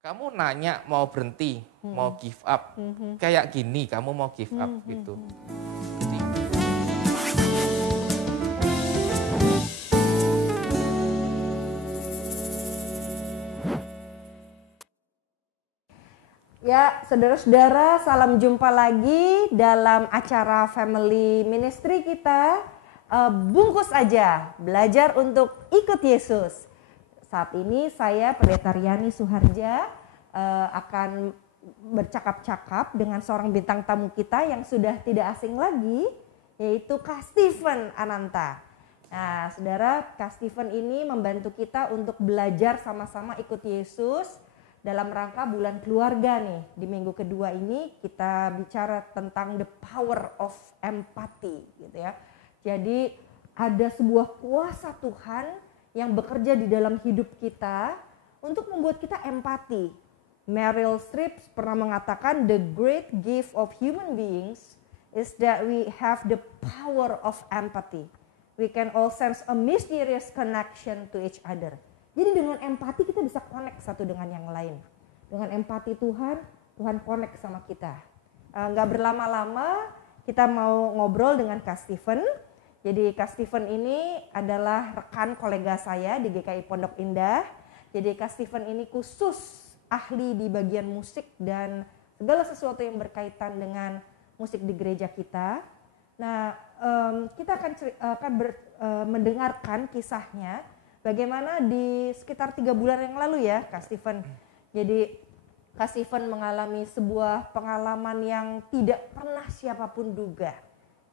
kamu nanya mau berhenti, mau give up, kayak gini kamu mau give up gitu. Ya, saudara-saudara, salam jumpa lagi dalam acara Family Ministry kita. Bungkus aja, belajar untuk ikut Yesus. Saat ini saya Pendeta Riani Suharja akan bercakap-cakap dengan seorang bintang tamu kita yang sudah tidak asing lagi, yaitu Kak Stephen Ananta. Nah, saudara, Kak Stephen ini membantu kita untuk belajar sama-sama ikut Yesus dalam rangka bulan keluarga nih. Di minggu kedua ini kita bicara tentang the power of empathy gitu ya. Jadi ada sebuah kuasa Tuhan yang bekerja di dalam hidup kita untuk membuat kita empati. Meryl Streep pernah mengatakan the great gift of human beings is that we have the power of empathy. We can all sense a mysterious connection to each other. Jadi dengan empati kita bisa connect satu dengan yang lain. Dengan empati Tuhan connect sama kita. Nggak berlama-lama kita mau ngobrol dengan Kak Stephen. Jadi Kak Stephen ini adalah rekan kolega saya di GKI Pondok Indah. Jadi Kak Stephen ini khusus ahli di bagian musik dan segala sesuatu yang berkaitan dengan musik di gereja kita. Nah, kita akan mendengarkan kisahnya. Bagaimana di sekitar 3 bulan yang lalu ya Kak Stephen. Jadi Kak Stephen mengalami sebuah pengalaman yang tidak pernah siapapun duga.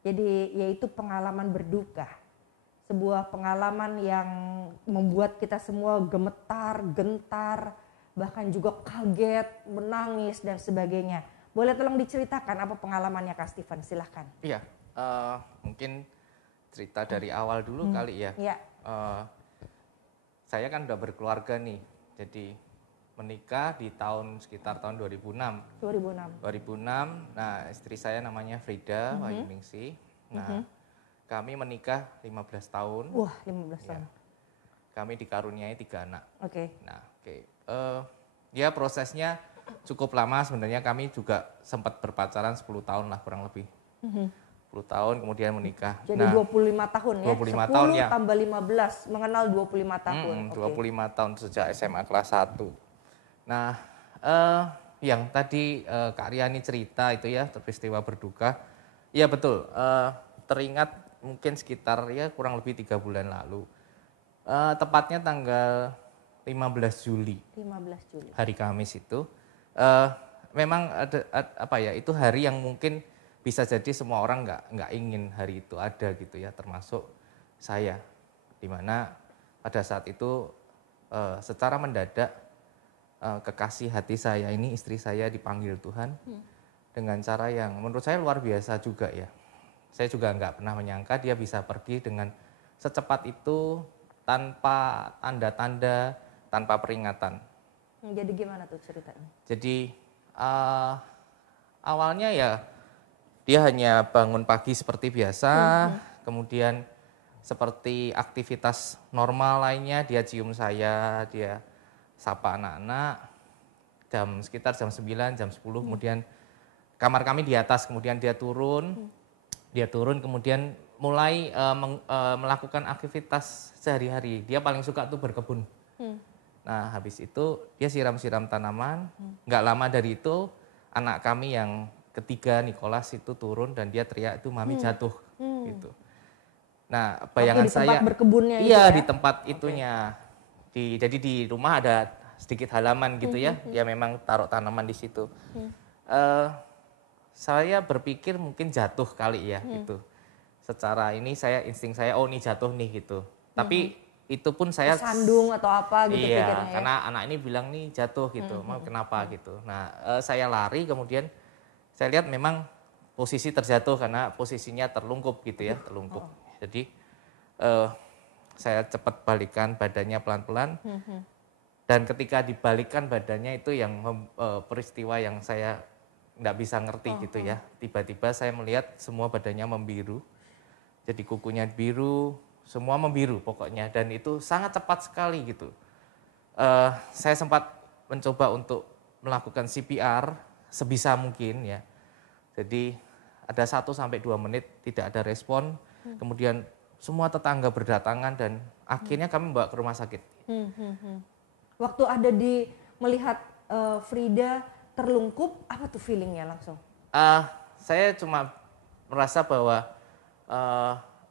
Jadi yaitu pengalaman berduka. Sebuah pengalaman yang membuat kita semua gemetar, gentar, bahkan juga kaget, menangis dan sebagainya. Boleh tolong diceritakan apa pengalamannya Kak Stephen? Silahkan. Iya, mungkin cerita dari awal dulu kali ya. Iya. Saya kan udah berkeluarga nih, jadi menikah di sekitar tahun 2006. 2006, nah istri saya namanya Frida Wayuningsih. Nah, kami menikah 15 tahun. Wah, 15 tahun. Kami dikaruniai 3 anak. Oke. Nah, ya prosesnya cukup lama sebenarnya, kami juga sempat berpacaran 10 tahun lah kurang lebih. 10 tahun kemudian menikah. Jadi 25 tahun ya? 25 tahun ya. 10 tambah 15, mengenal 25 tahun. 25 tahun sejak SMA kelas 1. Nah, yang tadi Kak Riani cerita itu ya, peristiwa berduka. Iya betul, teringat mungkin sekitar ya kurang lebih 3 bulan lalu. Tepatnya tanggal 15 Juli. 15 Juli. Hari Kamis itu. Memang ada itu hari yang mungkin bisa jadi semua orang nggak ingin hari itu ada gitu ya, termasuk saya, dimana pada saat itu secara mendadak kekasih hati saya ini, istri saya, dipanggil Tuhan dengan cara yang menurut saya luar biasa juga ya. Saya juga nggak pernah menyangka dia bisa pergi dengan secepat itu, tanpa tanda-tanda, tanpa peringatan. Jadi gimana tuh ceritanya? Jadi awalnya ya dia hanya bangun pagi seperti biasa, kemudian seperti aktivitas normal lainnya, dia cium saya, dia sapa anak-anak, sekitar jam 9, jam 10, kemudian kamar kami di atas, kemudian dia turun kemudian mulai melakukan aktivitas sehari-hari. Dia paling suka tuh berkebun. Nah habis itu dia siram-siram tanaman, nggak lama dari itu anak kami yang ketiga, Nicholas, itu turun dan dia teriak itu mami jatuh gitu. Nah bayangan di tempat saya berkebunnya iya itu ya? di tempat itunya. Jadi di rumah ada sedikit halaman gitu ya, dia memang taruh tanaman di situ. Saya berpikir mungkin jatuh kali ya gitu. Secara ini insting saya, oh ini jatuh nih gitu. Tapi itu pun saya sandung atau apa gitu iya, pikirnya ya? karena anak ini bilang nih jatuh gitu, mau kenapa gitu. Nah saya lari, kemudian saya lihat memang posisi terjatuh karena posisinya terlungkup gitu ya, terlungkup. Jadi saya cepat balikan badannya pelan-pelan. Dan ketika dibalikan badannya itu yang peristiwa yang saya nggak bisa ngerti gitu ya. Tiba-tiba saya melihat semua badannya membiru. Jadi kukunya biru, semua membiru pokoknya. Dan itu sangat cepat sekali gitu. Saya sempat mencoba untuk melakukan CPR sebisa mungkin ya. Jadi ada 1 sampai 2 menit tidak ada respon, kemudian semua tetangga berdatangan dan akhirnya kami bawa ke rumah sakit. Waktu ada di melihat Frida terlungkup, apa tuh feelingnya langsung? Saya cuma merasa bahwa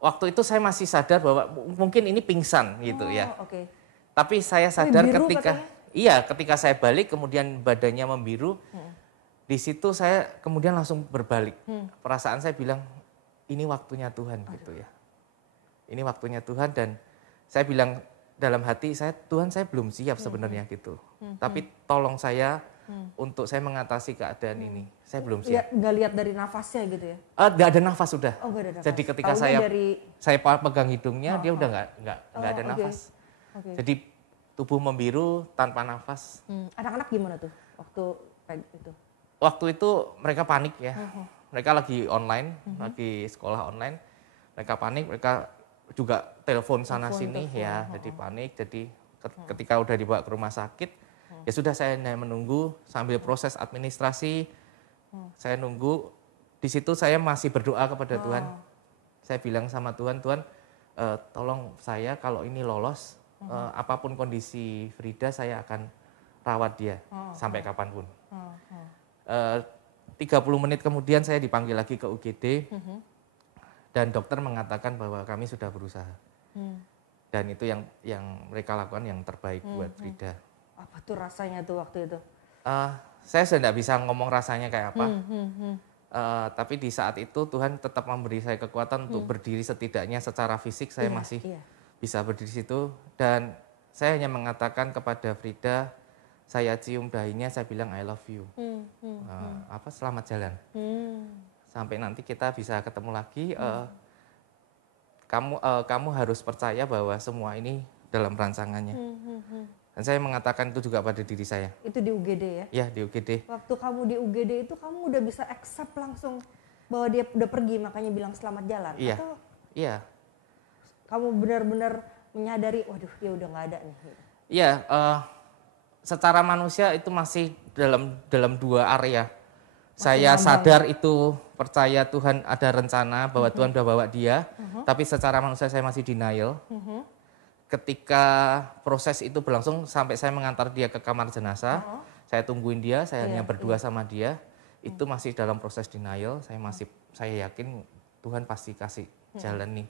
waktu itu saya masih sadar bahwa mungkin ini pingsan gitu ya. Oke. Tapi saya sadar biru ketika ketika saya balik kemudian badannya membiru. Di situ saya kemudian langsung berbalik. Perasaan saya bilang ini waktunya Tuhan gitu ya. Ini waktunya Tuhan dan saya bilang dalam hati saya, Tuhan saya belum siap sebenarnya gitu. Tapi tolong saya untuk saya mengatasi keadaan ini. Saya belum siap. Nggak lihat dari nafasnya gitu ya? Nggak ada nafas sudah. Oh, nggak ada nafas. Jadi ketika saya pegang hidungnya, dia udah nggak ada nafas. Jadi tubuh membiru tanpa nafas. Anak-anak gimana tuh waktu itu? Waktu itu mereka panik ya. Mereka lagi online, lagi sekolah online. Mereka panik, mereka juga telepon sana sini ya. Jadi panik. Jadi ketika udah dibawa ke rumah sakit, ya sudah saya hanya menunggu sambil proses administrasi. Saya nunggu. Di situ saya masih berdoa kepada Tuhan. Saya bilang sama Tuhan, Tuhan tolong saya kalau ini lolos, apapun kondisi Frida saya akan rawat dia sampai kapanpun. 30 menit kemudian saya dipanggil lagi ke UGD dan dokter mengatakan bahwa kami sudah berusaha. Dan itu yang mereka lakukan yang terbaik buat Frida. Apa tuh rasanya tuh waktu itu? Saya sudah tidak bisa ngomong rasanya kayak apa. Tapi di saat itu Tuhan tetap memberi saya kekuatan untuk berdiri, setidaknya secara fisik saya masih bisa berdiri situ. Dan saya hanya mengatakan kepada Frida, saya cium dahinya, saya bilang I love you. Selamat jalan. Sampai nanti kita bisa ketemu lagi. Kamu harus percaya bahwa semua ini dalam rancangannya. Dan saya mengatakan itu juga pada diri saya. Itu di UGD ya? Iya, di UGD. Waktu kamu di UGD itu kamu udah bisa accept langsung bahwa dia udah pergi, makanya bilang selamat jalan? Iya. Atau iya. Kamu benar-benar menyadari, waduh dia udah nggak ada nih? Iya, secara manusia itu masih dalam dua area. Saya sadar itu percaya Tuhan ada rencana bahwa Tuhan udah bawa dia, tapi secara manusia saya masih denial. Ketika proses itu berlangsung sampai saya mengantar dia ke kamar jenazah, saya tungguin dia, saya hanya berdua sama dia, itu masih dalam proses denial. Saya yakin Tuhan pasti kasih jalan nih.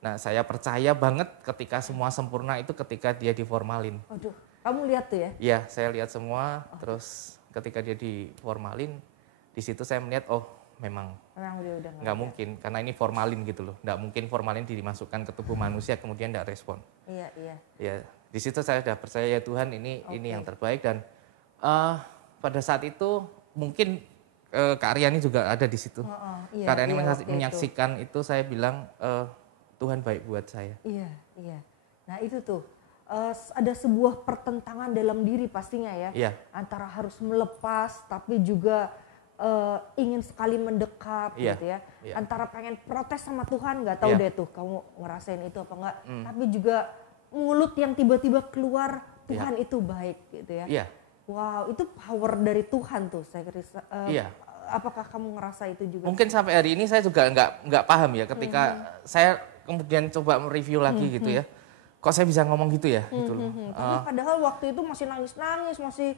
Nah, saya percaya banget ketika semua sempurna itu ketika dia diformalin. Waduh, kamu lihat tuh ya? Iya, saya lihat semua. Terus ketika dia diformalin, di situ saya melihat, oh memang udah nggak mungkin, karena ini formalin gitu loh. Nggak mungkin formalin dimasukkan ke tubuh manusia kemudian nggak respon. Iya. Ya, di situ saya sudah percaya ya Tuhan ini yang terbaik. Dan pada saat itu mungkin Kak Aryani juga ada di situ. Kak Aryani menyaksikan itu, saya bilang Tuhan baik buat saya. Iya. Nah itu tuh ada sebuah pertentangan dalam diri pastinya ya. Iya. Antara harus melepas tapi juga ingin sekali mendekat gitu ya. Antara pengen protes sama Tuhan, nggak tahu deh tuh kamu ngerasain itu apa enggak. Tapi juga mulut yang tiba-tiba keluar Tuhan itu baik gitu ya. Iya. Wow, itu power dari Tuhan tuh saya kira. Apakah kamu ngerasa itu juga? Mungkin sampai hari ini saya juga nggak paham ya ketika saya kemudian coba mereview lagi gitu ya. Kok saya bisa ngomong gitu ya? Gitu loh. Tapi padahal waktu itu masih nangis-nangis, masih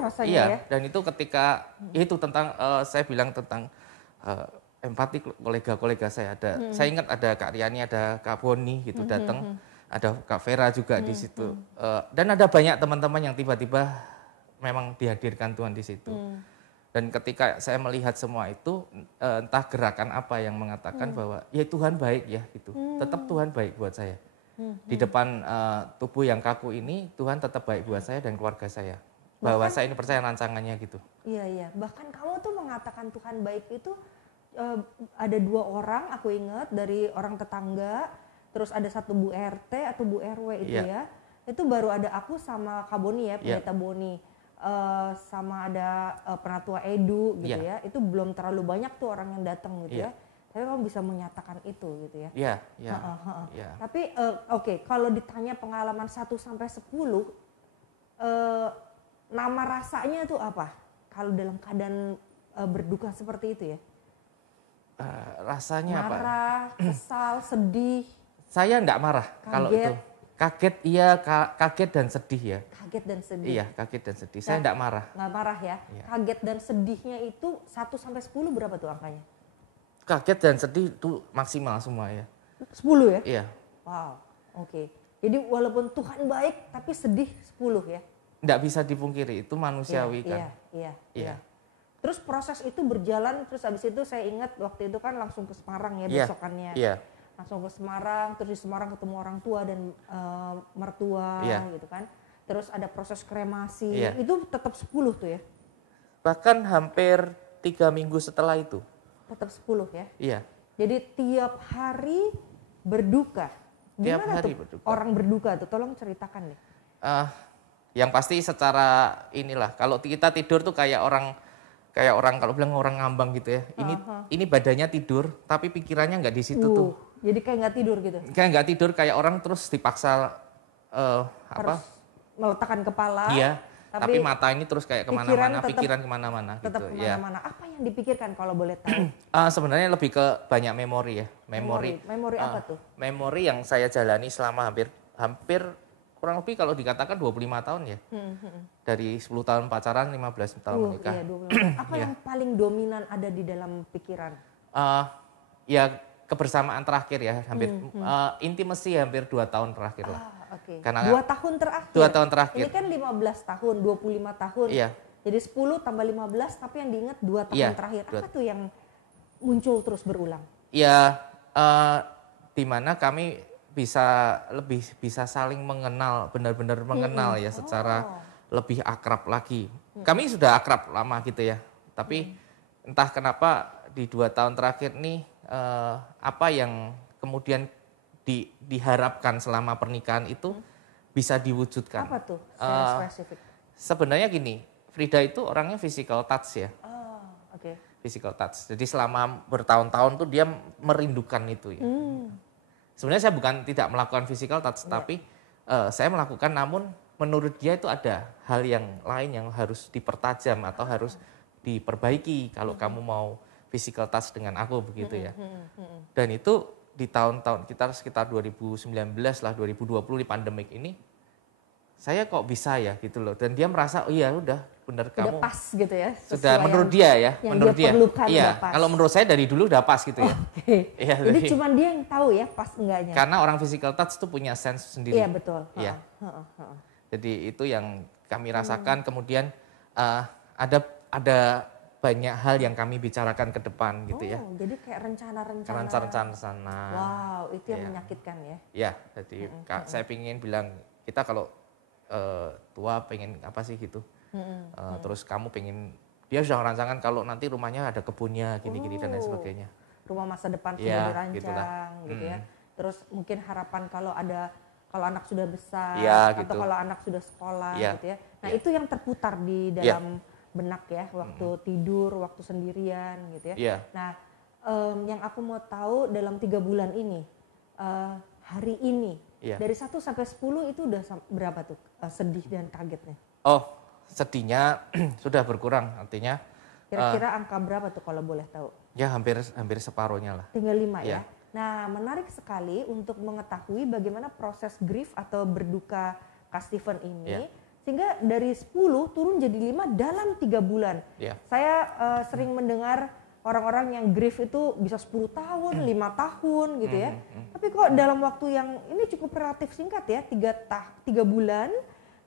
rasanya ya. Dan itu ketika itu tentang saya bilang tentang empati kolega-kolega saya ada. Saya ingat ada Kak Riani, ada Kak Boni gitu datang, ada Kak Vera juga di situ. Dan ada banyak teman-teman yang tiba-tiba memang dihadirkan Tuhan di situ. Dan ketika saya melihat semua itu, entah gerakan apa yang mengatakan bahwa ya Tuhan baik ya gitu. Tetap Tuhan baik buat saya. Di depan tubuh yang kaku ini, Tuhan tetap baik buat saya dan keluarga saya. Bahwa saya ini percaya rancangannya gitu. Iya. Bahkan kamu tuh mengatakan Tuhan baik itu ada 2 orang, aku ingat, dari orang tetangga, terus ada 1 Bu RT atau Bu RW itu ya. Itu baru ada aku sama Kak Boni ya, Pendeta Boni. Sama ada Penatua Edu gitu ya. Itu belum terlalu banyak tuh orang yang datang gitu ya. Tapi kamu bisa menyatakan itu gitu ya. Iya. Tapi kalau ditanya pengalaman 1 sampai 10, nama rasanya tuh apa? Kalau dalam keadaan berduka seperti itu ya? Rasanya apa? Marah, kesal, sedih, Saya enggak marah kalau kaget. itu. Kaget iya, kaget dan sedih ya. Kaget dan sedih. Iya, kaget dan sedih. Saya enggak marah. Nggak marah ya? Iya. Kaget dan sedihnya itu 1 sampai 10 berapa tuh angkanya? Kaget dan sedih itu maksimal semua ya. 10 ya? Iya. Wow, oke. Jadi walaupun Tuhan baik tapi sedih 10 ya? Enggak bisa dipungkiri, itu manusiawi kan. Iya. Iya. Terus proses itu berjalan, terus habis itu saya ingat waktu itu kan langsung ke Semarang ya Iya. besokannya. Iya. Langsung ke Semarang, terus di Semarang ketemu orang tua dan mertua Iya. gitu kan. Terus ada proses kremasi, Iya. itu tetap 10 tuh ya? Bahkan hampir 3 minggu setelah itu. Tetap 10 ya? Iya. Jadi tiap hari berduka. Tiap Gimana hari tuh berduka. orang berduka tuh? Tolong ceritakan deh. Yang pasti secara inilah, kalau kita tidur tuh kayak orang kalau bilang orang ngambang gitu ya. Ini badannya tidur, tapi pikirannya nggak di situ tuh. Jadi kayak nggak tidur gitu? Kayak nggak tidur, kayak orang terus dipaksa Harus meletakkan kepala. Iya. Tapi mata ini terus kayak kemana-mana, pikiran kemana-mana gitu. Tetap kemana-mana. Apa yang dipikirkan kalau boleh tahu? Sebenarnya lebih ke banyak memori ya. Memori apa tuh? Memori yang saya jalani selama hampir kurang lebih kalau dikatakan 25 tahun ya. Dari 10 tahun pacaran, 15 tahun menikah. Iya, 25 tahun. Apa yang paling dominan ada di dalam pikiran? Ya kebersamaan terakhir ya, intimacy hampir 2 tahun terakhir lah. Oke. Karena 2 tahun terakhir? 2 tahun terakhir. Ini kan 15 tahun, 25 tahun. Iya. Jadi 10 tambah 15, tapi yang diingat 2 tahun Iya, terakhir. Apa tuh yang muncul terus berulang? Ya, di mana kami bisa saling mengenal, benar-benar mengenal ya secara lebih akrab lagi. Kami sudah akrab lama gitu ya, tapi entah kenapa di 2 tahun terakhir nih apa yang kemudian diharapkan selama pernikahan itu bisa diwujudkan. Apa tuh secara spesifik? Sebenarnya gini, Frida itu orangnya physical touch ya. Oke. Physical touch. Jadi selama bertahun-tahun tuh dia merindukan itu ya. Sebenarnya saya bukan tidak melakukan physical touch, tapi saya melakukan, namun menurut dia itu ada hal yang lain yang harus dipertajam atau harus diperbaiki kalau kamu mau physical touch dengan aku begitu ya. Dan itu di tahun-tahun sekitar 2019 lah, 2020 di pandemik ini, saya kok bisa ya gitu loh. Dan dia merasa, oh iya udah bener kamu. Udah pas gitu ya. Sudah menurut dia ya. Yang menurut dia perlukan Iya, udah pas. kalau menurut saya dari dulu udah pas gitu ya. Iya, Jadi cuma dia yang tahu ya pas enggaknya. Karena orang physical touch tuh punya sense sendiri. Iya betul. Iya. Jadi itu yang kami rasakan. Kemudian ada banyak hal yang kami bicarakan ke depan gitu ya. Jadi kayak rencana-rencana. Rencana-rencana. Wow, itu yang menyakitkan ya. Ya, jadi saya pingin bilang, kita kalau tua pengen apa sih gitu. Terus kamu pengen, dia sudah merancangkan kalau nanti rumahnya ada kebunnya gini-gini dan lain sebagainya. Rumah masa depan sudah Ya, dirancang gitulah. gitu ya. Terus mungkin harapan kalau anak sudah besar Ya, atau gitu. kalau anak sudah sekolah Ya, gitu ya. Nah, ya. itu yang terputar di dalam benak ya, waktu tidur, waktu sendirian gitu ya. Iya. Nah, yang aku mau tahu dalam 3 bulan ini, hari ini, dari 1 sampai 10 itu udah berapa tuh sedih dan kagetnya? Oh, sedihnya sudah berkurang, artinya Kira-kira angka berapa tuh kalau boleh tahu? ya hampir separuhnya lah. Tinggal 5 ya? Iya. Nah, menarik sekali untuk mengetahui bagaimana proses grief atau berduka Kak Steven ini. Iya. Sehingga dari 10 turun jadi 5 dalam 3 bulan. Iya. Saya sering mendengar orang-orang yang grief itu bisa 10 tahun, 5 tahun gitu ya. Tapi kok dalam waktu yang ini cukup relatif singkat ya, 3 bulan,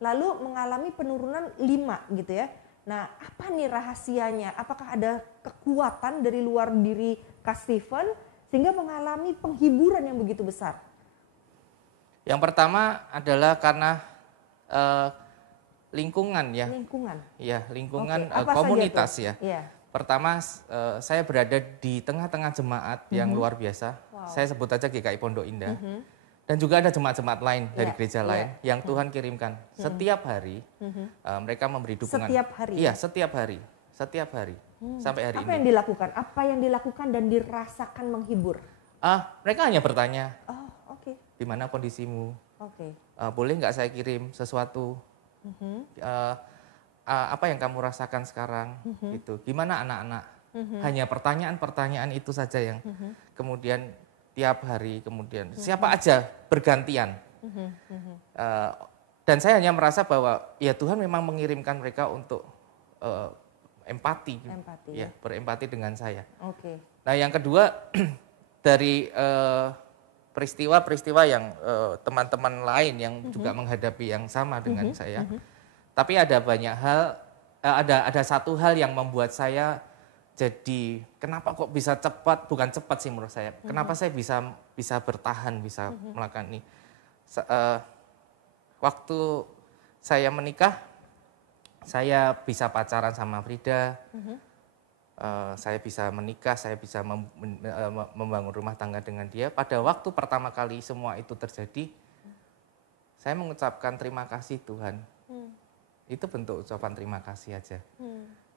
lalu mengalami penurunan 5 gitu ya. Nah, apa nih rahasianya? Apakah ada kekuatan dari luar diri Kak Steven sehingga mengalami penghiburan yang begitu besar? Yang pertama adalah karena lingkungan ya. Lingkungan. Ya, lingkungan Oke, apa saja komunitas tuh? ya. Iya. Pertama, saya berada di tengah-tengah jemaat yang luar biasa. Wow. Saya sebut aja GKI Pondok Indah. Dan juga ada jemaat-jemaat lain dari Iya, gereja iya. lain yang Tuhan kirimkan. Setiap hari mereka memberi dukungan. Setiap hari? Iya, setiap hari. Setiap hari. Sampai hari Apa ini. yang dilakukan? Apa yang dilakukan dan dirasakan menghibur? Mereka hanya bertanya, Oh, oke. di mana kondisimu? Oke. Boleh nggak saya kirim sesuatu? apa yang kamu rasakan sekarang? Gitu. Gimana anak-anak? Hanya pertanyaan-pertanyaan itu saja yang kemudian tiap hari kemudian siapa aja bergantian. Dan saya hanya merasa bahwa ya Tuhan memang mengirimkan mereka untuk empati, ya, berempati dengan saya. Nah yang kedua dari peristiwa-peristiwa yang teman-teman lain yang juga menghadapi yang sama dengan saya, tapi ada banyak hal, ada satu hal yang membuat saya jadi kenapa kok bisa cepat, bukan cepat sih menurut saya, kenapa saya bisa bertahan, bisa melakukan ini. Waktu saya menikah, saya bisa pacaran sama Frida, saya bisa menikah, saya bisa membangun rumah tangga dengan dia. Pada waktu pertama kali semua itu terjadi, saya mengucapkan terima kasih Tuhan. Itu bentuk ucapan terima kasih aja.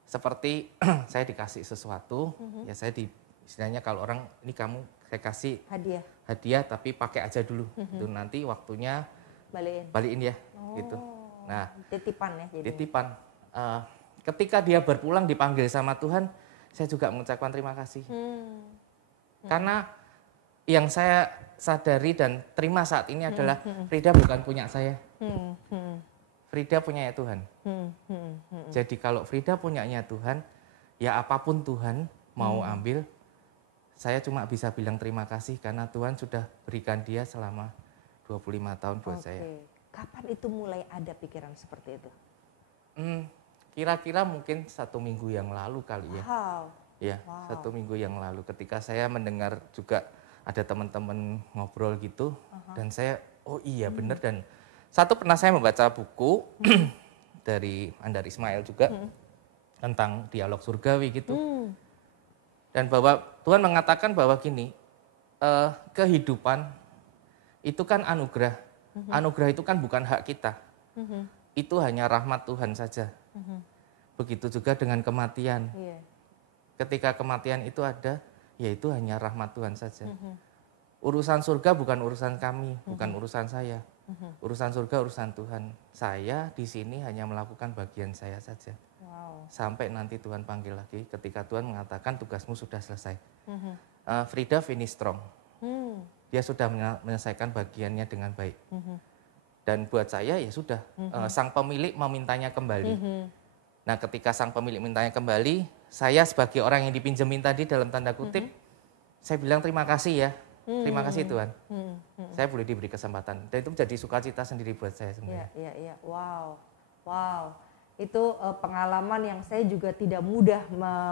Seperti saya dikasih sesuatu, ya saya istilahnya kalau orang ini kamu saya kasih hadiah tapi pakai aja dulu. Itu nanti waktunya balikin ya, gitu. Nah, titipan ya jadinya. Titipan. Ketika dia berpulang dipanggil sama Tuhan, saya juga mengucapkan terima kasih. Karena yang saya sadari dan terima saat ini adalah Frida bukan punya saya. Frida punyanya Tuhan. Jadi kalau Frida punyanya Tuhan, ya apapun Tuhan mau ambil, saya cuma bisa bilang terima kasih karena Tuhan sudah berikan dia selama 25 tahun buat saya. Kapan itu mulai ada pikiran seperti itu? Kira-kira mungkin 1 minggu yang lalu kali ya. Ya, 1 minggu yang lalu ketika saya mendengar juga ada teman-teman ngobrol gitu, dan saya, oh iya benar, dan satu pernah saya membaca buku dari Andar Ismail juga tentang dialog surgawi gitu. Dan bahwa Tuhan mengatakan bahwa gini, kehidupan itu kan anugerah. Anugerah itu kan bukan hak kita. Itu hanya rahmat Tuhan saja. Begitu juga dengan kematian. Ketika kematian itu ada, ya itu hanya rahmat Tuhan saja. Urusan surga bukan urusan kami, bukan urusan saya. Urusan surga urusan Tuhan. Saya di sini hanya melakukan bagian saya saja. Sampai nanti Tuhan panggil lagi ketika Tuhan mengatakan tugasmu sudah selesai. Frida finish strong. Dia sudah menyelesaikan bagiannya dengan baik. Dan buat saya ya sudah, sang pemilik memintanya kembali. Nah ketika sang pemilik mintanya kembali, saya sebagai orang yang dipinjemin tadi dalam tanda kutip, saya bilang terima kasih ya. Terima kasih Tuhan. Saya boleh diberi kesempatan. Dan itu menjadi sukacita sendiri buat saya sebenarnya. Iya. Wow. Itu pengalaman yang saya juga tidak mudah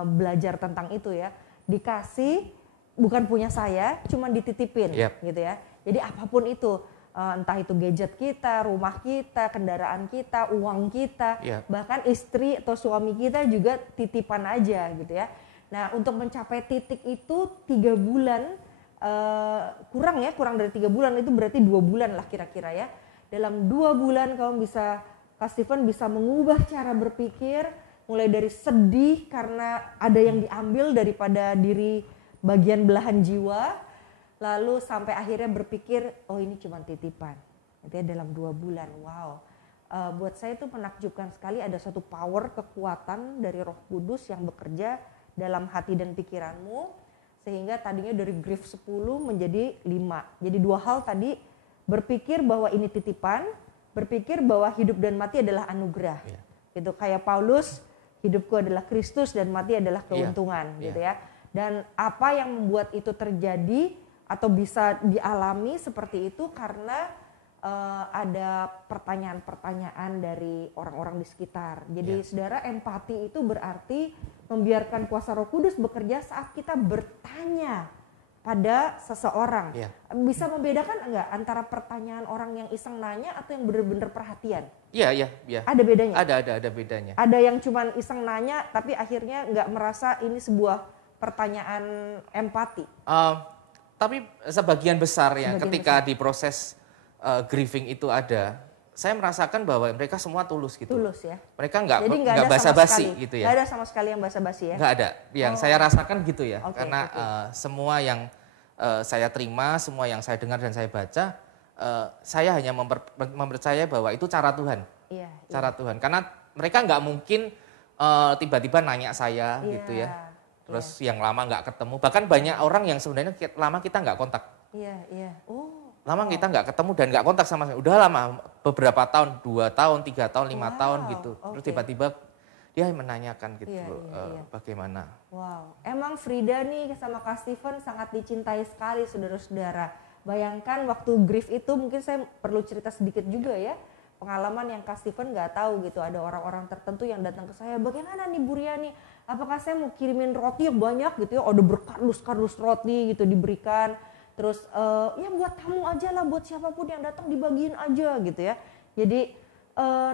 belajar tentang itu ya. Dikasih bukan punya saya, cuma dititipin gitu ya. Jadi apapun itu, entah itu gadget kita, rumah kita, kendaraan kita, uang kita, bahkan istri atau suami kita juga titipan aja gitu ya. Nah untuk mencapai titik itu 3 bulan, kurang dari 3 bulan, itu berarti 2 bulan lah kira-kira ya. Dalam 2 bulan kamu bisa, Kak Stephen bisa mengubah cara berpikir, mulai dari sedih karena ada yang diambil daripada diri bagian belahan jiwa, lalu sampai akhirnya berpikir, oh ini cuma titipan. Itu ya dalam 2 bulan, wow. Buat saya itu menakjubkan sekali, ada suatu power, kekuatan dari Roh Kudus yang bekerja dalam hati dan pikiranmu, sehingga tadinya dari grief 10 menjadi 5. Jadi 2 hal tadi, berpikir bahwa ini titipan, berpikir bahwa hidup dan mati adalah anugerah. Gitu, kayak Paulus, hidupku adalah Kristus dan mati adalah keuntungan gitu ya. Dan apa yang membuat itu terjadi atau bisa dialami seperti itu karena ada pertanyaan-pertanyaan dari orang-orang di sekitar. Jadi saudara, empati itu berarti membiarkan kuasa Roh Kudus bekerja saat kita bertanya pada seseorang. Bisa membedakan enggak antara pertanyaan orang yang iseng nanya atau yang benar-benar perhatian? Iya. Ada bedanya? Ada bedanya. Ada yang cuma iseng nanya tapi akhirnya enggak merasa ini sebuah pertanyaan empati? Tapi sebagian besar ya, ketika di proses grieving itu ada, saya merasakan bahwa mereka semua tulus gitu. Tulus ya. Mereka nggak basa-basi gitu ya. Nggak ada sama sekali yang basa-basi ya. Nggak ada. Yang saya rasakan gitu ya. Karena semua yang saya terima, semua yang saya dengar dan saya baca, saya hanya mempercayai bahwa itu cara Tuhan. Cara Tuhan. Karena mereka nggak mungkin tiba-tiba nanya saya Iya, gitu ya. Terus yang lama nggak ketemu, bahkan banyak orang yang sebenarnya lama kita nggak kontak. iya, iya. Oh, Lama kita nggak ketemu dan nggak kontak sama sekali. Udah lama, beberapa tahun, 2 tahun, 3 tahun, 5 tahun gitu. Terus oke. tiba-tiba dia menanyakan gitu Iya, loh, iya, iya. bagaimana. Wow, emang Frida nih sama Kak Steven sangat dicintai sekali saudara-saudara. Bayangkan waktu grief itu mungkin saya perlu cerita sedikit juga ya. Pengalaman yang Kak Steven nggak tahu gitu, ada orang-orang tertentu yang datang ke saya, bagaimana nih Bu Riani? Apakah saya mau kirimin roti yang banyak gitu ya, ada berkardus-kardus roti gitu diberikan. Terus ya buat tamu aja lah, buat siapapun yang datang dibagiin aja gitu ya. Jadi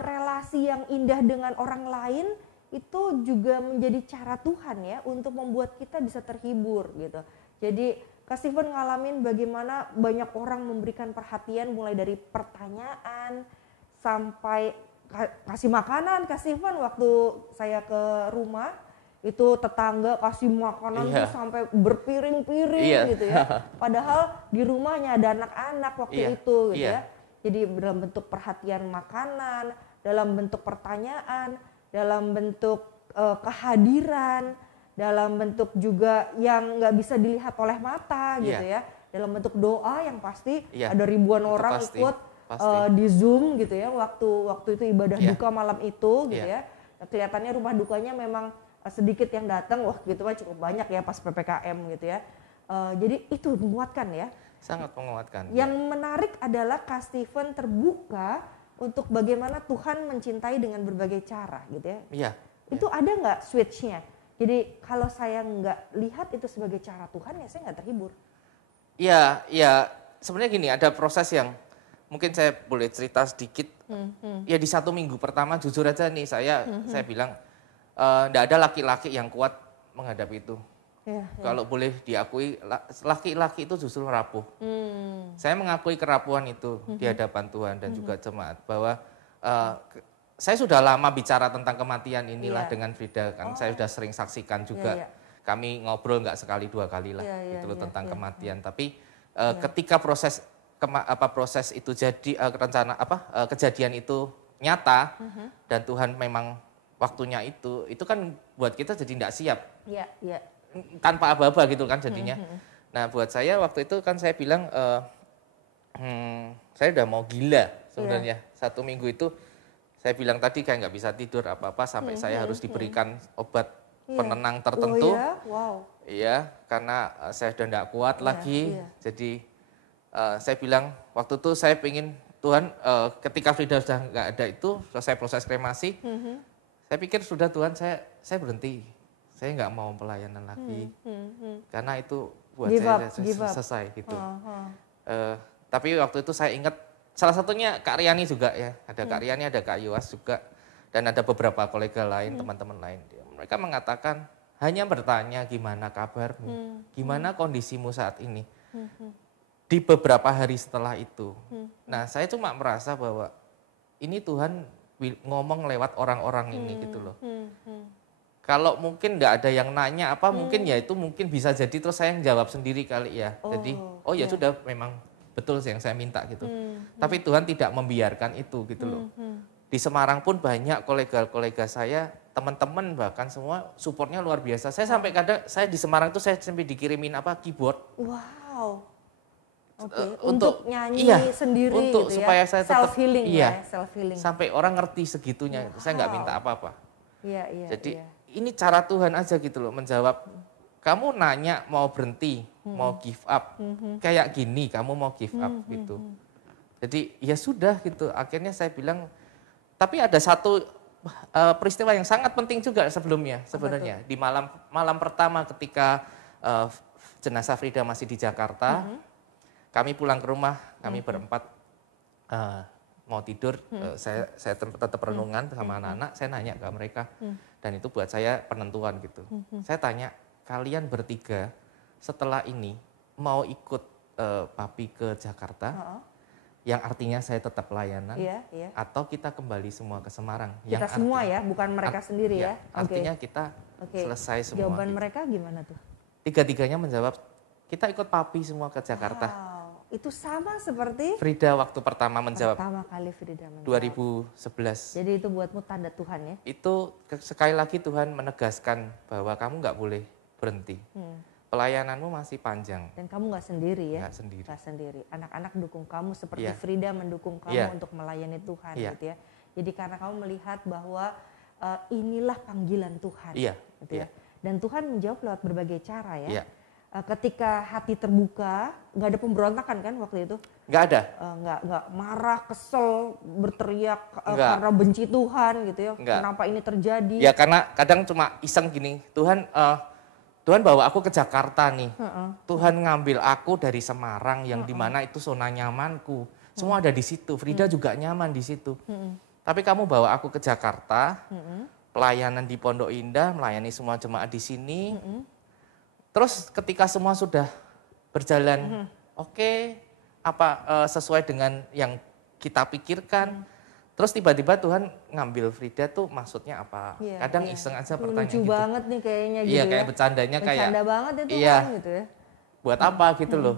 relasi yang indah dengan orang lain itu juga menjadi cara Tuhan ya untuk membuat kita bisa terhibur gitu. Jadi Kak Steven ngalamin bagaimana banyak orang memberikan perhatian mulai dari pertanyaan sampai kasih makanan. Kak Steven waktu saya ke rumah itu tetangga kasih makanan tuh sampai berpiring-piring gitu ya. Padahal di rumahnya ada anak-anak waktu itu gitu ya. Jadi dalam bentuk perhatian makanan, dalam bentuk pertanyaan, dalam bentuk kehadiran, dalam bentuk juga yang nggak bisa dilihat oleh mata gitu ya. Dalam bentuk doa yang pasti ada ribuan orang ikut di Zoom gitu ya. Waktu itu ibadah duka malam itu gitu ya. Kelihatannya rumah dukanya memang sedikit yang datang, wah gitu mah cukup banyak ya pas PPKM gitu ya. Jadi itu menguatkan ya. Sangat menguatkan. Yang menarik adalah Kak Steven terbuka untuk bagaimana Tuhan mencintai dengan berbagai cara gitu ya. Iya. Itu ada nggak switch-nya? Jadi kalau saya nggak lihat itu sebagai cara Tuhan ya saya nggak terhibur. Iya, sebenarnya gini, ada proses yang mungkin saya boleh cerita sedikit. Ya di 1 minggu pertama jujur aja nih saya bilang nggak ada laki-laki yang kuat menghadapi itu. Kalau boleh diakui, laki-laki itu justru rapuh. Saya mengakui kerapuhan itu di hadapan Tuhan dan juga jemaat bahwa saya sudah lama bicara tentang kematian inilah dengan Frida kan. Saya sudah sering saksikan juga. Kami ngobrol nggak sekali 2 kali lah gitu loh tentang kematian. Tapi ketika proses itu jadi kejadian itu nyata dan Tuhan memang waktunya itu kan buat kita jadi tidak siap. Tanpa aba-aba gitu kan jadinya. Nah buat saya waktu itu kan saya bilang saya udah mau gila sebenarnya. 1 minggu itu saya bilang tadi kayak nggak bisa tidur apa-apa sampai saya harus diberikan obat penenang tertentu. Iya, karena saya sudah tidak kuat lagi. Jadi saya bilang waktu itu saya pengen Tuhan ketika Frida sudah nggak ada itu selesai proses kremasi. Saya pikir sudah Tuhan saya berhenti. Saya nggak mau pelayanan lagi. Karena itu buat saya selesai gitu. Tapi waktu itu saya ingat salah satunya Kak Riani juga ya. Ada Kak Riani, ada Kak Yuas juga. Dan ada beberapa kolega lain, teman-teman lain. Mereka mengatakan hanya bertanya gimana kabarmu, gimana kondisimu saat ini. Di beberapa hari setelah itu. Nah saya cuma merasa bahwa ini Tuhan ngomong lewat orang-orang ini gitu loh. Kalau mungkin nggak ada yang nanya apa mungkin ya itu mungkin bisa jadi terus saya yang jawab sendiri kali ya. Jadi ya sudah memang betul yang saya minta gitu. Tapi Tuhan tidak membiarkan itu gitu loh. Di Semarang pun banyak kolega-kolega saya, teman-teman bahkan semua supportnya luar biasa. Saya sampai kadang saya di Semarang itu saya sampai dikirimin keyboard. Wow. Untuk nyanyi sendiri untuk gitu supaya ya. saya tetap self healing self healing. Sampai orang ngerti segitunya. Saya nggak minta apa-apa. Jadi ini cara Tuhan aja gitu loh menjawab. Kamu nanya mau berhenti, mau give up. Kayak gini kamu mau give up gitu. Jadi ya sudah gitu. Akhirnya saya bilang, tapi ada satu peristiwa yang sangat penting juga sebelumnya sebenarnya. Di malam pertama ketika jenazah Frida masih di Jakarta, kami pulang ke rumah, kami berempat mau tidur, saya tetap renungan sama anak-anak, saya nanya ke mereka, dan itu buat saya penentuan gitu. Saya tanya, kalian bertiga setelah ini mau ikut papi ke Jakarta, yang artinya saya tetap pelayanan, atau kita kembali semua ke Semarang? Kita semua ya, bukan mereka sendiri ya? Artinya kita selesai semua. Jawaban mereka gimana tuh? 3-tiganya menjawab, kita ikut papi semua ke Jakarta. itu sama seperti Frida waktu pertama menjawab pertama kali Frida menjawab. 2011. Jadi itu buatmu tanda Tuhan ya? Itu sekali lagi Tuhan menegaskan bahwa kamu nggak boleh berhenti. Pelayananmu masih panjang. Dan kamu nggak sendiri ya? Nggak sendiri. Nggak sendiri. Anak-anak dukung kamu seperti Iya. Frida mendukung kamu Iya. untuk melayani Tuhan Iya. gitu ya. Jadi karena kamu melihat bahwa inilah panggilan Tuhan. Iya. Gitu ya. Iya. Dan Tuhan menjawab lewat berbagai cara ya. Iya. Ketika hati terbuka, nggak ada pemberontakan kan waktu itu? Nggak ada. Nggak marah, kesel, berteriak Nggak. karena benci Tuhan gitu ya. Nggak. Kenapa ini terjadi? Ya karena kadang cuma iseng gini, Tuhan bawa aku ke Jakarta nih. Tuhan ngambil aku dari Semarang yang dimana itu zona nyamanku. Semua ada di situ. Frida juga nyaman di situ. Tapi kamu bawa aku ke Jakarta, pelayanan di Pondok Indah, melayani semua jemaat di sini. Terus ketika semua sudah berjalan oke, sesuai dengan yang kita pikirkan. Terus tiba-tiba Tuhan ngambil Frida tuh maksudnya apa? Iya, Kadang iya. iseng aja Itu pertanyaan lucu gitu. banget nih kayaknya gitu Iya, ya. kayak bercandanya kayak Bercanda banget ya Tuhan iya, gitu ya. buat apa gitu loh.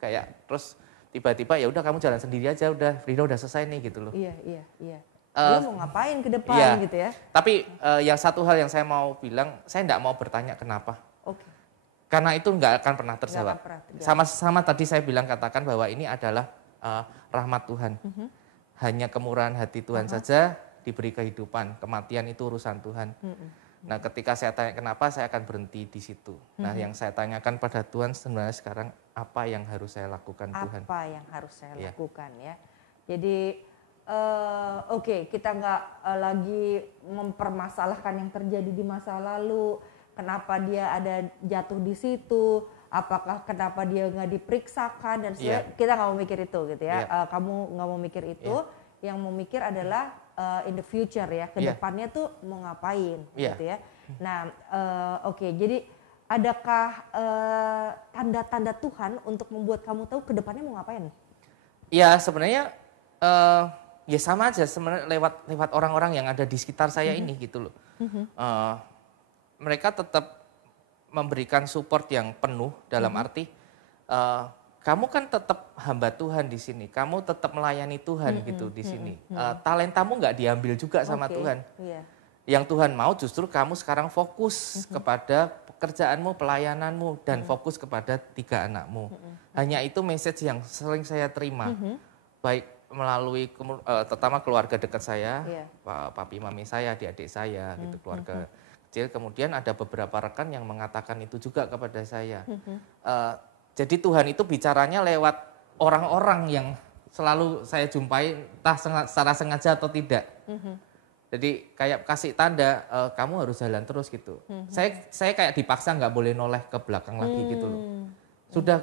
Kayak terus tiba-tiba ya udah kamu jalan sendiri aja, udah Frida udah selesai nih gitu loh. Iya. Eh, Lu mau ngapain ke depan iya. gitu ya. Tapi yang satu hal yang saya mau bilang, saya enggak mau bertanya kenapa. Oke. Karena itu nggak akan pernah Nggak terjawab. akan pernah terjawab. Sama tadi saya bilang katakan bahwa ini adalah rahmat Tuhan. Hanya kemurahan hati Tuhan saja diberi kehidupan. Kematian itu urusan Tuhan. Nah, ketika saya tanya kenapa, saya akan berhenti di situ. Nah, yang saya tanyakan pada Tuhan sebenarnya sekarang apa yang harus saya lakukan Tuhan? Apa yang harus saya Iya. lakukan ya. Jadi oke, kita nggak lagi mempermasalahkan yang terjadi di masa lalu. Kenapa dia ada jatuh di situ? Apakah kenapa dia nggak diperiksakan dan sebagainya? Kita nggak mau mikir itu gitu ya. Kamu nggak mau mikir itu. Yang mau mikir adalah in the future ya. Kedepannya tuh mau ngapain gitu ya. Nah, oke. Jadi adakah tanda-tanda Tuhan untuk membuat kamu tahu kedepannya mau ngapain? Ya sebenarnya ya sama aja sebenarnya lewat orang-orang yang ada di sekitar saya ini gitu loh. Mereka tetap memberikan support yang penuh dalam arti kamu kan tetap hamba Tuhan di sini, kamu tetap melayani Tuhan gitu di sini. Talentamu nggak diambil juga sama Tuhan. Iya. Yang Tuhan mau justru kamu sekarang fokus kepada pekerjaanmu, pelayananmu, dan fokus kepada 3 anakmu. Hanya itu message yang sering saya terima, baik melalui terutama keluarga dekat saya, papi mami saya, adik-adik saya, gitu keluarga kecil. Kemudian ada beberapa rekan yang mengatakan itu juga kepada saya. Jadi Tuhan itu bicaranya lewat orang-orang yang selalu saya jumpai, entah secara sengaja atau tidak. Jadi kayak kasih tanda, kamu harus jalan terus gitu. Saya kayak dipaksa nggak boleh noleh ke belakang lagi gitu loh. Sudah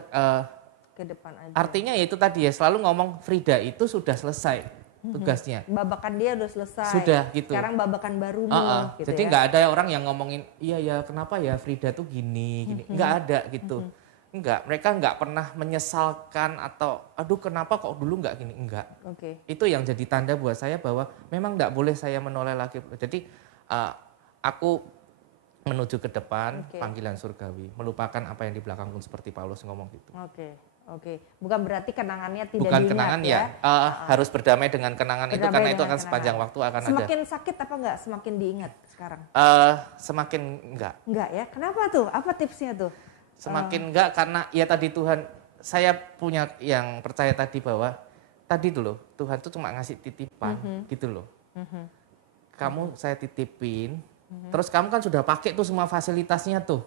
Ke depan aja. artinya ya itu tadi ya, selalu ngomong Frida itu sudah selesai tugasnya. Babakan dia udah selesai. Sudah gitu. Sekarang babakan barumu gitu Jadi ya. nggak ada orang yang ngomongin, iya ya kenapa ya Frida tuh gini. Nggak ada gitu. Enggak, mereka nggak pernah menyesalkan atau aduh kenapa kok dulu nggak gini, enggak. Oke. Itu yang jadi tanda buat saya bahwa memang nggak boleh saya menoleh lagi. Jadi aku menuju ke depan panggilan surgawi, melupakan apa yang di belakang pun seperti Paulus ngomong gitu. Oke. Bukan berarti kenangannya tidak Bukan diingat kenangan ya, harus berdamai dengan kenangan itu Berdamai karena itu dengan akan sepanjang kenangan. waktu akan ada. Semakin sakit apa enggak? Semakin diingat sekarang? Semakin enggak. Enggak ya? Kenapa tuh? Apa tipsnya tuh? Semakin enggak karena ya tadi Tuhan, saya punya yang percaya tadi bahwa tadi dulu Tuhan tuh cuma ngasih titipan gitu loh. Kamu saya titipin, terus kamu kan sudah pakai tuh semua fasilitasnya tuh.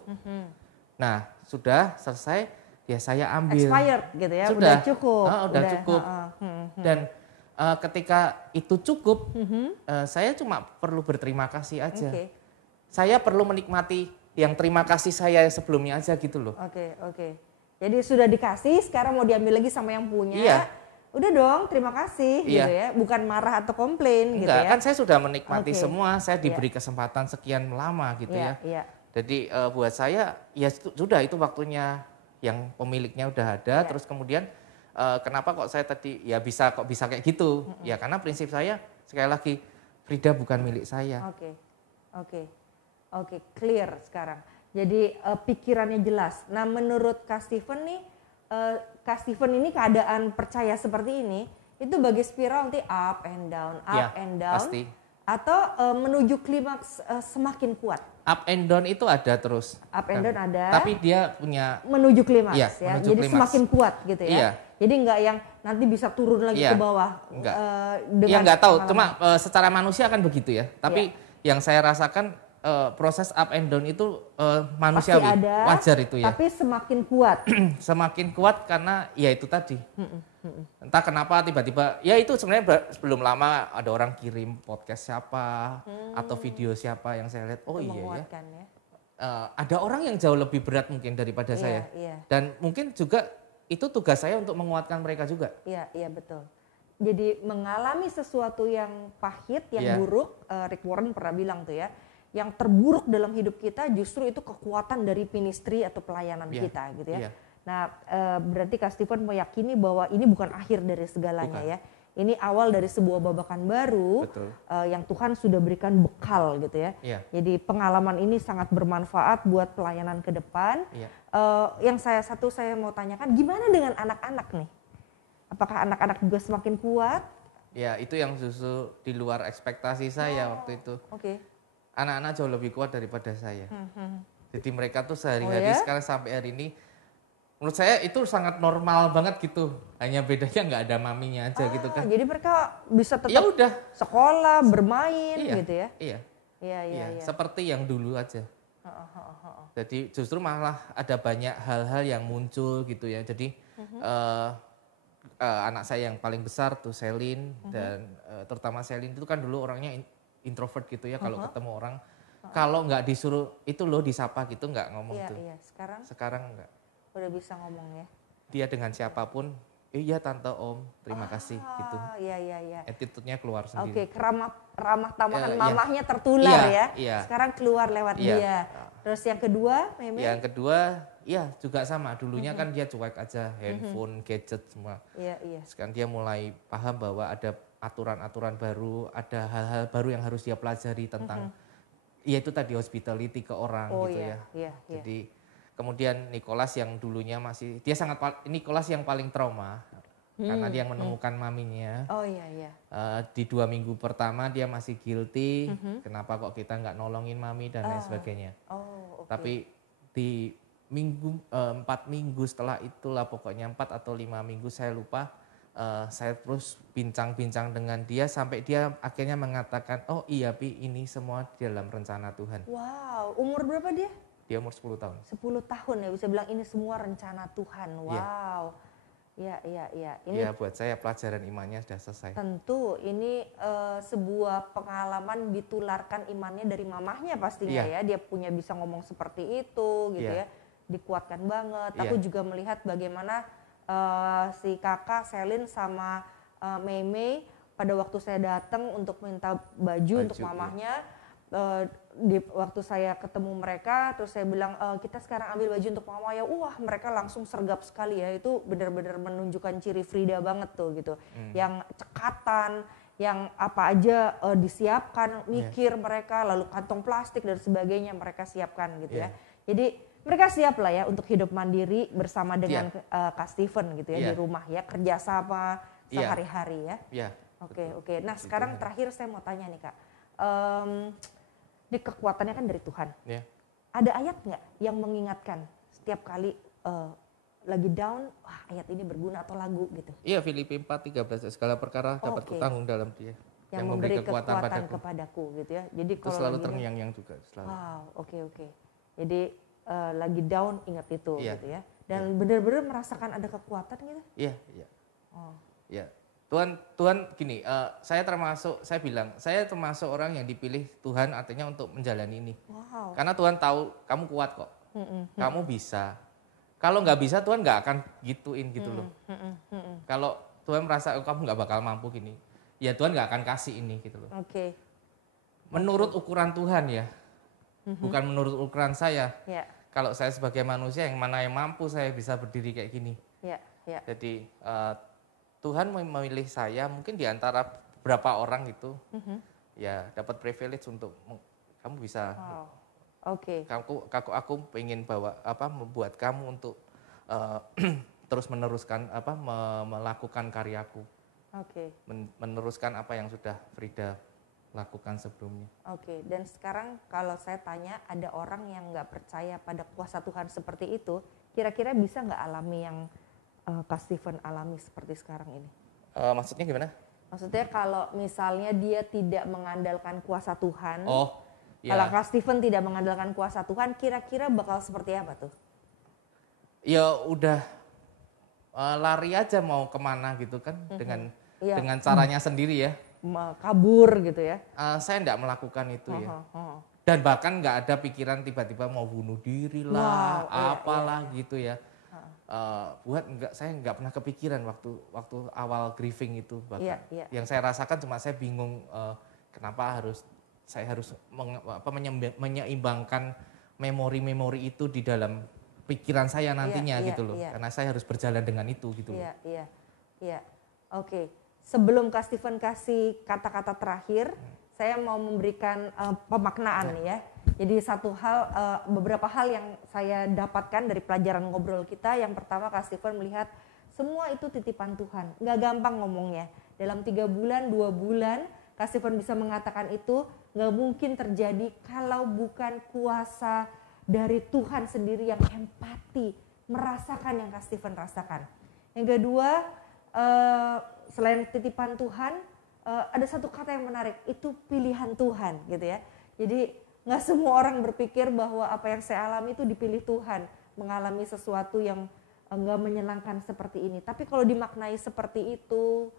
Nah sudah selesai ya saya ambil. Expired gitu ya? Sudah. Udah cukup. Udah cukup. Dan ketika itu cukup, saya cuma perlu berterima kasih aja. Saya perlu menikmati yang terima kasih saya sebelumnya aja gitu loh. Oke. Jadi sudah dikasih, sekarang mau diambil lagi sama yang punya. Iya. Udah dong, terima kasih gitu ya. Bukan marah atau komplain gitu Enggak, ya. kan saya sudah menikmati semua, saya diberi kesempatan sekian lama gitu ya. Iya. Jadi buat saya ya sudah itu waktunya yang pemiliknya udah ada, terus kemudian kenapa kok saya tadi ya bisa kayak gitu? Ya karena prinsip saya sekali lagi Frida bukan milik saya. Oke, clear sekarang. Jadi pikirannya jelas. Nah, menurut Kak Steven nih, Kak Steven ini keadaan percaya seperti ini, itu bagi spiral nanti up Ya, and down, pasti. atau menuju klimaks semakin kuat. Up and down itu ada terus. Up and down ada. Tapi dia punya Menuju klimaks Iya, ya. menuju Jadi klimaks. semakin kuat gitu ya. Iya. Jadi nggak yang nanti bisa turun lagi Iya, ke bawah. enggak. Dengan Ya nggak tahu, pengalaman. cuma secara manusia kan begitu ya. Tapi yang saya rasakan proses up and down itu Pasti manusiawi, ada, wajar itu ya. tapi semakin kuat. Semakin kuat karena ya itu tadi. Entah kenapa tiba-tiba, ya itu sebenarnya sebelum lama ada orang kirim podcast siapa atau video siapa yang saya lihat, oh Itu iya ya. menguatkan ya. Ada orang yang jauh lebih berat mungkin daripada Iya, saya. iya. Dan mungkin juga itu tugas saya untuk menguatkan mereka juga. Iya betul. Jadi mengalami sesuatu yang pahit, yang Iya. buruk, Rick Warren pernah bilang tuh ya, yang terburuk dalam hidup kita justru itu kekuatan dari ministry atau pelayanan Iya, kita gitu ya. iya. Nah, berarti Kak Steven meyakini bahwa ini bukan akhir dari segalanya Bukan. ya. Ini awal dari sebuah babakan baru Betul. yang Tuhan sudah berikan bekal gitu ya. Iya. Jadi pengalaman ini sangat bermanfaat buat pelayanan ke depan. Iya. Yang saya mau tanyakan, gimana dengan anak-anak nih? Apakah anak-anak juga semakin kuat? Ya itu yang justru di luar ekspektasi saya waktu itu. Oke. Anak-anak jauh lebih kuat daripada saya. Jadi mereka tuh sehari-hari Oh ya? sekarang sampai hari ini, menurut saya itu sangat normal banget gitu. Hanya bedanya nggak ada maminya aja gitu kan. Jadi mereka bisa Ya tetap udah. sekolah, bermain Iya. gitu ya? Iya. Iya. Iya. Seperti yang dulu aja. Jadi justru malah ada banyak hal-hal yang muncul gitu ya. Jadi anak saya yang paling besar tuh Selin dan terutama Selin itu kan dulu orangnya introvert gitu ya. Kalau ketemu orang, kalau nggak disuruh itu loh disapa gitu nggak ngomong tuh. Iya. Sekarang nggak. Udah bisa ngomong ya? Dia dengan siapapun, iya tante om, terima kasih gitu. Iya. Attitude-nya keluar Oke, sendiri. ramah tamahan Iya. mamahnya tertular Iya, ya. iya. Sekarang keluar lewat Iya. dia. Terus yang kedua, Meme? Yang kedua, ya juga sama. Dulunya kan dia cuek aja, handphone, gadget semua. Iya. Sekarang dia mulai paham bahwa ada aturan-aturan baru, ada hal-hal baru yang harus dia pelajari tentang, ya itu tadi hospitality ke orang Oh gitu iya. ya. Jadi kemudian Nicholas yang dulunya masih, dia Nicholas yang paling trauma karena dia menemukan maminya. Oh iya. Di 2 minggu pertama dia masih guilty, kenapa kok kita nggak nolongin mami dan lain sebagainya. Oh, oke. Tapi di 4 minggu setelah itulah pokoknya 4 atau 5 minggu saya lupa, saya terus bincang-bincang dengan dia sampai dia akhirnya mengatakan, oh iya Pi ini semua dalam rencana Tuhan. Wow, umur berapa dia? Dia umur 10 tahun. 10 tahun ya, bisa bilang ini semua rencana Tuhan. Wow. Iya. Ini Ya buat saya pelajaran imannya sudah selesai. tentu ini sebuah pengalaman ditularkan imannya dari mamahnya pastinya ya. Dia punya bisa ngomong seperti itu gitu ya. Dikuatkan banget. Aku juga melihat bagaimana si kakak Selin sama Mei pada waktu saya datang untuk minta baju untuk mamahnya. Di waktu saya ketemu mereka, terus saya bilang kita sekarang ambil baju untuk mama ya. Wah mereka langsung sergap sekali ya. Itu benar-benar menunjukkan ciri Frida banget tuh gitu. Yang cekatan, yang apa aja disiapkan, mikir mereka, lalu kantong plastik dan sebagainya mereka siapkan gitu ya. Jadi mereka siap lah ya untuk hidup mandiri bersama dengan Kak Steven gitu ya di rumah ya, kerjasama sehari-hari ya. Oke. Nah sekarang terakhir saya mau tanya nih Kak. Ini kekuatannya kan dari Tuhan. Ada ayat nggak yang mengingatkan setiap kali lagi down, wah ayat ini berguna atau lagu gitu? Iya Filipi 4:13 segala perkara dapat kutanggung dalam Dia yang memberi kekuatan kepadaku gitu ya. Jadi itu kalau selalu lagi terngiang-ngiang juga selalu. wow, oke. Jadi lagi down ingat itu gitu ya. Dan benar-benar merasakan ada kekuatan gitu. Iya. Oh. Ya. Tuhan gini, saya termasuk orang yang dipilih Tuhan artinya untuk menjalani ini. Wow. Karena Tuhan tahu kamu kuat kok, kamu bisa. Kalau nggak bisa Tuhan nggak akan gituin gitu loh. Kalau Tuhan merasa kamu nggak bakal mampu gini, ya Tuhan nggak akan kasih ini gitu loh. Oke. Menurut ukuran Tuhan ya, bukan menurut ukuran saya. Ya. Kalau saya sebagai manusia yang mana yang mampu saya bisa berdiri kayak gini. Ya. Jadi Tuhan memilih saya mungkin di antara beberapa orang gitu, ya dapat privilege untuk kamu bisa. Wow. Oke. Aku pengen membuat kamu untuk terus meneruskan melakukan karyaku, Oke. meneruskan apa yang sudah Frida lakukan sebelumnya. Oke, dan sekarang kalau saya tanya ada orang yang nggak percaya pada kuasa Tuhan seperti itu, kira-kira bisa nggak alami yang Kak Steven alami seperti sekarang ini? Maksudnya gimana? Maksudnya kalau misalnya dia tidak mengandalkan kuasa Tuhan, Oh, kalau ya. Kak Steven tidak mengandalkan kuasa Tuhan, kira-kira bakal seperti apa tuh? Ya udah lari aja mau kemana gitu kan Iya. dengan caranya sendiri ya. Kabur gitu ya? Saya enggak melakukan itu ya. Oh. Dan bahkan nggak ada pikiran tiba-tiba mau bunuh diri lah, Wow, iya, apalah gitu ya. Saya nggak pernah kepikiran waktu awal grieving itu bahkan. Iya. Yang saya rasakan cuma saya bingung kenapa saya harus menyeimbangkan memori-memori itu di dalam pikiran saya nantinya gitu loh. Iya. Karena saya harus berjalan dengan itu gitu loh. Iya. Oke. Sebelum Kak Steven kasih kata-kata terakhir, saya mau memberikan pemaknaan nih ya. Jadi beberapa hal yang saya dapatkan dari pelajaran ngobrol kita. Yang pertama, Kak Steven melihat semua itu titipan Tuhan. Nggak gampang ngomongnya. Dalam 3 bulan, 2 bulan, Kak Steven bisa mengatakan itu nggak mungkin terjadi kalau bukan kuasa dari Tuhan sendiri yang empati, merasakan yang Kak Steven rasakan. Yang kedua, selain titipan Tuhan, ada satu kata yang menarik, itu pilihan Tuhan gitu ya. Jadi nggak semua orang berpikir bahwa apa yang saya alami itu dipilih Tuhan, mengalami sesuatu yang nggak menyenangkan seperti ini. Tapi kalau dimaknai seperti itu,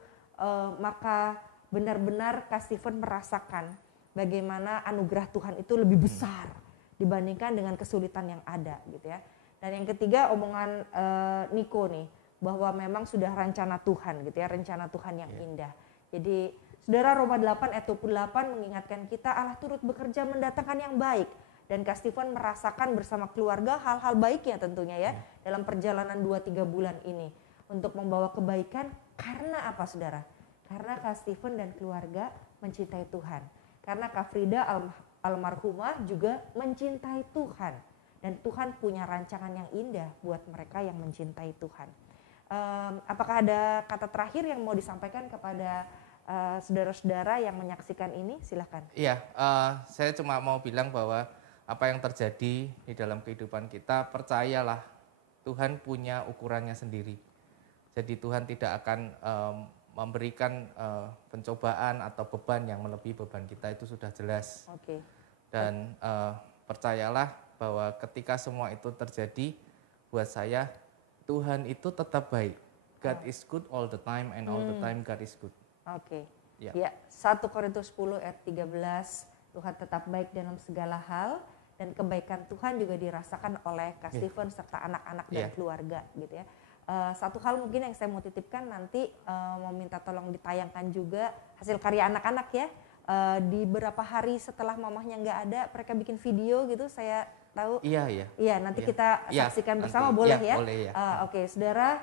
maka benar-benar Kak Steven merasakan bagaimana anugerah Tuhan itu lebih besar dibandingkan dengan kesulitan yang ada gitu ya. Dan yang ketiga, omongan Niko nih, bahwa memang sudah rencana Tuhan gitu ya, rencana Tuhan yang indah. Jadi Saudara, Roma 8 ayat 28 mengingatkan kita Allah turut bekerja mendatangkan yang baik. Dan Kak Steven merasakan bersama keluarga hal-hal baiknya tentunya ya dalam perjalanan 2-3 bulan ini. Untuk membawa kebaikan karena apa saudara? Karena Kak Steven dan keluarga mencintai Tuhan. Karena Kak Frida almarhumah juga mencintai Tuhan. Dan Tuhan punya rancangan yang indah buat mereka yang mencintai Tuhan. Apakah ada kata terakhir yang mau disampaikan kepada saudara-saudara yang menyaksikan ini? Silahkan. Iya, saya cuma mau bilang bahwa apa yang terjadi di dalam kehidupan kita, percayalah Tuhan punya ukurannya sendiri. Jadi Tuhan tidak akan memberikan pencobaan atau beban yang melebihi beban kita, itu sudah jelas. Oke. Dan percayalah bahwa ketika semua itu terjadi, buat saya Tuhan itu tetap baik. God is good all the time and all the time God is good. Oke. Ya. Ya, 1 Korintus 10 ayat 13, Tuhan tetap baik dalam segala hal dan kebaikan Tuhan juga dirasakan oleh Kak Steven serta anak-anak dan keluarga gitu ya. Satu hal mungkin yang saya mau titipkan nanti mau minta tolong ditayangkan juga hasil karya anak-anak ya. Di beberapa hari setelah mamahnya nggak ada, mereka bikin video gitu, saya tahu. Iya, nanti kita saksikan bersama, boleh ya? Boleh ya. Oke, saudara,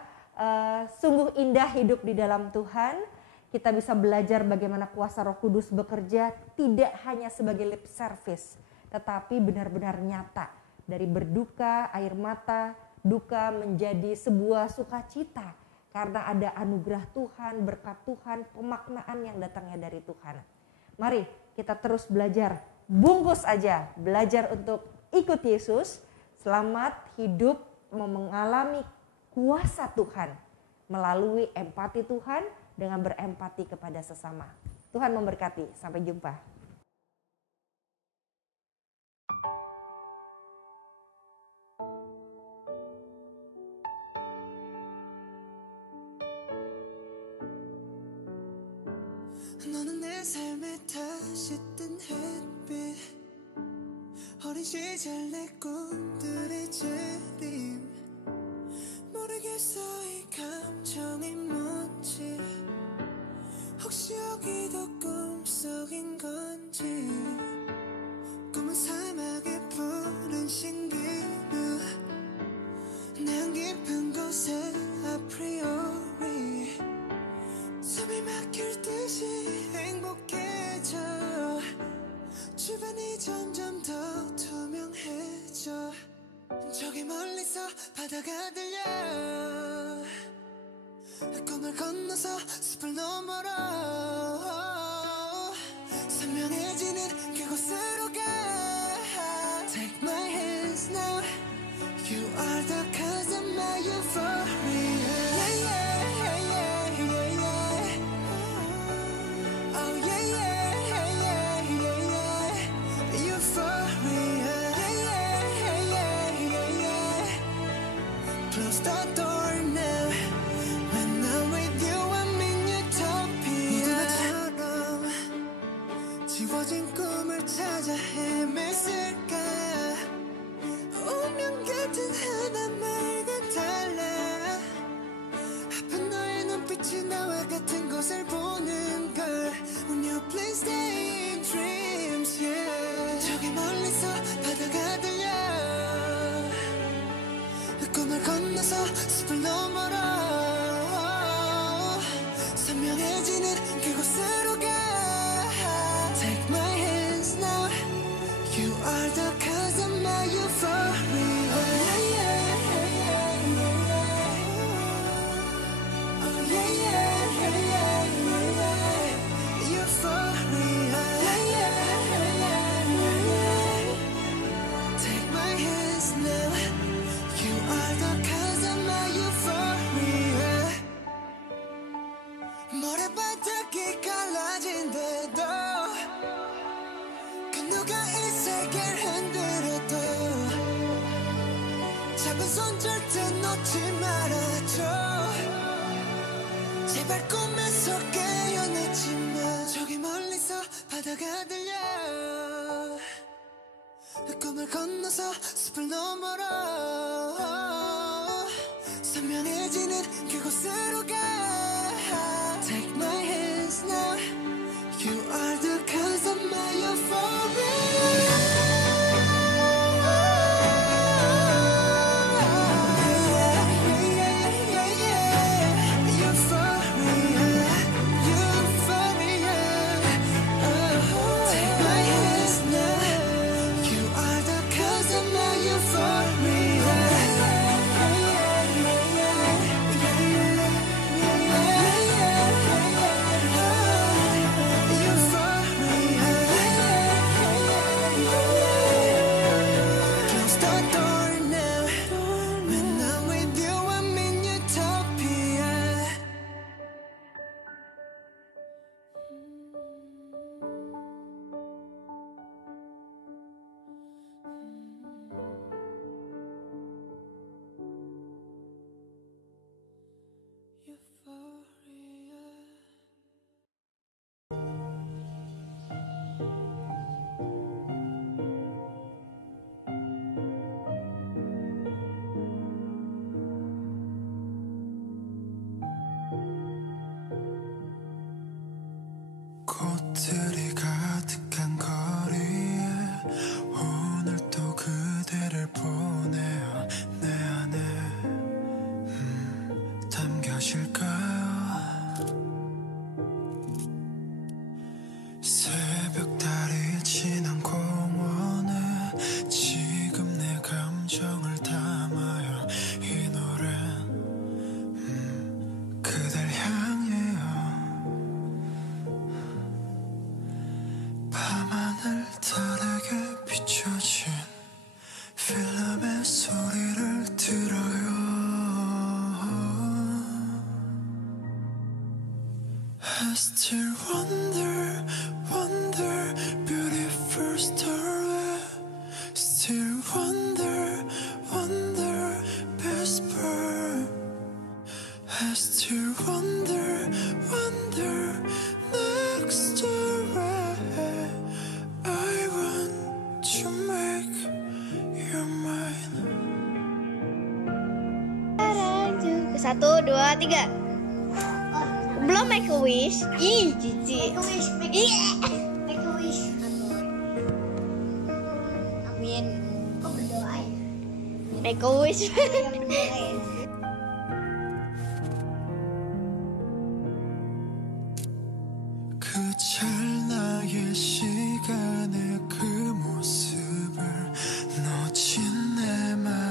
sungguh indah hidup di dalam Tuhan. Kita bisa belajar bagaimana kuasa Roh Kudus bekerja tidak hanya sebagai lip service, tetapi benar-benar nyata. Dari berduka, air mata, duka menjadi sebuah sukacita karena ada anugerah Tuhan, berkat Tuhan, pemaknaan yang datangnya dari Tuhan. Mari kita terus belajar, bungkus aja, belajar untuk ikut Yesus, selamat hidup mengalami kuasa Tuhan melalui empati Tuhan dengan berempati kepada sesama. Tuhan memberkati, sampai jumpa. 너는 내 삶에 다시 뜬 햇빛 어린 시절 내 꿈들의 재림 모르겠어 이 감정이 뭔지 혹시 여기도 꿈속인 건지 꿈은 사막의 푸른 신기루 난 깊은 곳에 아프리오리 숨이 막힐 듯이 행복해져 주변이 점점 더 투명해져 저기 멀리서 바다가 들려 꿈을 건너서 숲을 너머로 선명해지는 그곳으로 가 Take my hands now You are the cause of my euphoria Yeah, yeah, yeah, yeah, yeah Oh yeah, yeah, yeah, yeah, yeah Euphoria Yeah, yeah, yeah, yeah, yeah Close the door now When I'm with you I'm in utopia 모두 나처럼 지워진 꿈을 찾아 헤맸을까 운명 같은 하나말과 달라 아픈 너의 눈빛이 나와 같은 것을 보는 걸 When you please stay in dreams yeah 저기 멀리서 바다가 들려 꿈을 건너서 숲을 너머로 선명해지는 그곳으로 가 Take my hands now You are the cause of my euphoria Oh yeah, yeah, yeah, yeah, yeah Oh yeah, yeah, yeah, yeah, yeah Euphoria Yeah, yeah, yeah, yeah, yeah Take my hands now You are the cause of my euphoria 모래바닥이 갈라진데도 그 누가 이 세계를 흔들어도 잡은 손 절대 놓지 말아줘 제발 꿈에서 깨어나지 마 저기 멀리서 바다가 들려 꿈을 건너서 숲을 너머로 선명해지는 그곳으로 가 Take my hands now You are the cause of my euphoria 꽃들이 가득한 거리에 오늘도 그대를 보내요 내 안에 담겨질까요 새벽달이 지난 공원에 지금 내 감정을 담아요 이 노래는 그댈 향해요 밤하늘달에게 비춰진 필름의 소리를 들어요 I still wonder, wonder, beautiful story Still wonder, wonder, best part I still wonder, wonder, next story I want to make you mine 1, 2, 3 belum make a wish ih cici Make a wish. amin Kok berdoa ya? make a wish Yang berdoa ya? 그 찰나의 시간에 그 모습을 놓친 내 맘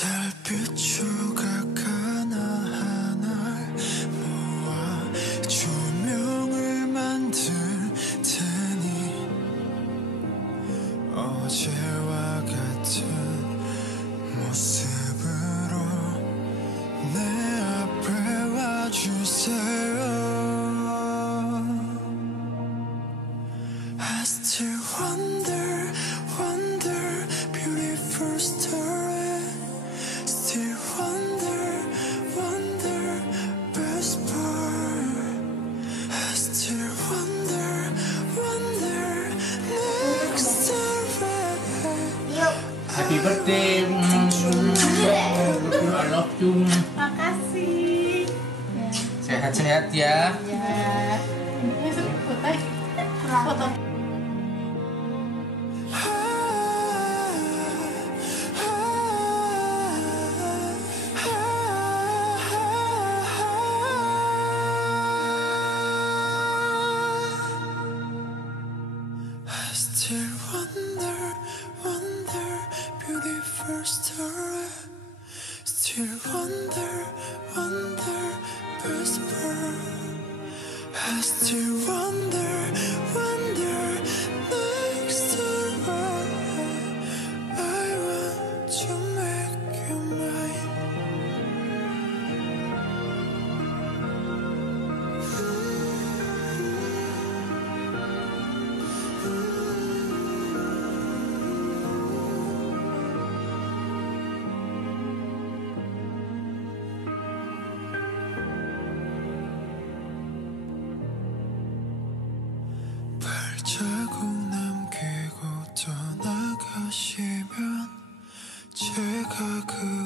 달빛 조각 하나하나 모아 조명을 만들 테니 어제와 같은 모습으로 내 앞에 와주세요. I still wonder, wonder, beautiful story. Still wonder, wonder, best part. I still wonder, wonder, next story. Happy birthday. I love you. Makasih. Sehat-sehat ya. Ya. Ini foto. I still wonder, wonder, beautiful story. Still wonder, wonder, best part. I still wonder, wonder, next story. I want to make you mine. 발자국 남기고 떠나가시면 제가 그